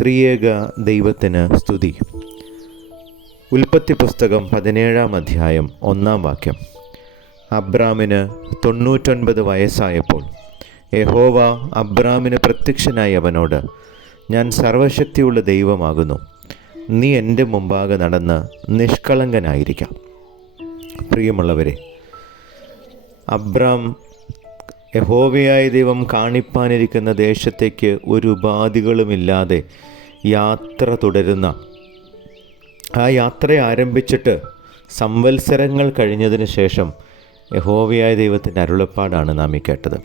ത്രിയേക ദൈവത്തിന് സ്തുതി. ഉൽപ്പത്തി പുസ്തകം പതിനേഴാം അധ്യായം ഒന്നാം വാക്യം. അബ്രാമിന് തൊണ്ണൂറ്റൊൻപത് വയസ്സായപ്പോൾ യഹോവ അബ്രാമിന് പ്രത്യക്ഷനായി അവനോട് ഞാൻ സർവശക്തിയുള്ള ദൈവമാകുന്നു. നീ എന്റെ മുമ്പാകെ നടന്ന് നിഷ്കളങ്കനായിരിക്കാം. പ്രിയമുള്ളവരെ അബ്രാം യഹോവയായ ദൈവം കാണിപ്പാനിരിക്കുന്ന ദേശത്തേക്ക് ഒരു ഉപാധികളുമില്ലാതെ യാത്ര തുടരുന്ന ആ യാത്ര ആരംഭിച്ചിട്ട് സംവത്സരങ്ങൾ കഴിഞ്ഞതിന് ശേഷം യഹോവയായ ദൈവത്തിന്റെ അരുളപ്പാടാണ് നാം ഈ കേട്ടത്.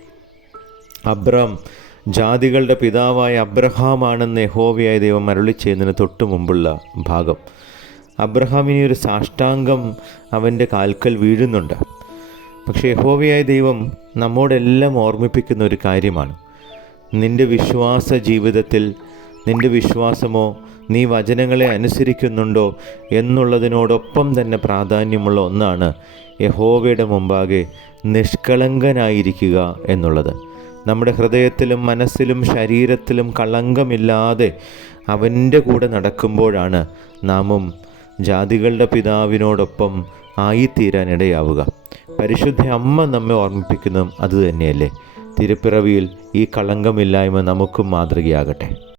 അബ്രാം ജാതികളുടെ പിതാവായ അബ്രഹാമാണെന്ന് യഹോവയായ ദൈവം അരുളി ചെയ്യുന്നതിന് തൊട്ടു മുമ്പുള്ള ഭാഗം. അബ്രഹാമിനെ ഒരു സാഷ്ടാംഗം അവന്റെ കാൽക്കൽ വീഴുന്നുണ്ട്. പക്ഷേ യഹോവയായ ദൈവം നമ്മോടെല്ലാം ഓർമ്മിപ്പിക്കുന്ന ഒരു കാര്യമാണ്. നിന്റെ വിശ്വാസ ജീവിതത്തിൽ നിന്റെ വിശ്വാസമോ നീ വചനങ്ങളെ അനുസരിക്കുന്നുണ്ടോ എന്നുള്ളതിനോടൊപ്പം തന്നെ പ്രാധാന്യമുള്ള ഒന്നാണ് യഹോവയുടെ മുമ്പാകെ നിഷ്കളങ്കനായിരിക്കുക എന്നുള്ളത്. നമ്മുടെ ഹൃദയത്തിലും മനസ്സിലും ശരീരത്തിലും കളങ്കമില്ലാതെ അവന്റെ കൂടെ നടക്കുമ്പോഴാണ് നാമും ജാതികളുടെ പിതാവിനോടൊപ്പം ആയിത്തീരാനിടയാവുക. പരിശുദ്ധ അമ്മ നമ്മെ ഓർമ്മിപ്പിക്കുന്നതും അതുതന്നെയല്ലേ തിരുപ്പിറവിയിൽ ഈ കളങ്കമില്ലായ്മ നമുക്കും മാതൃകയാകട്ടെ.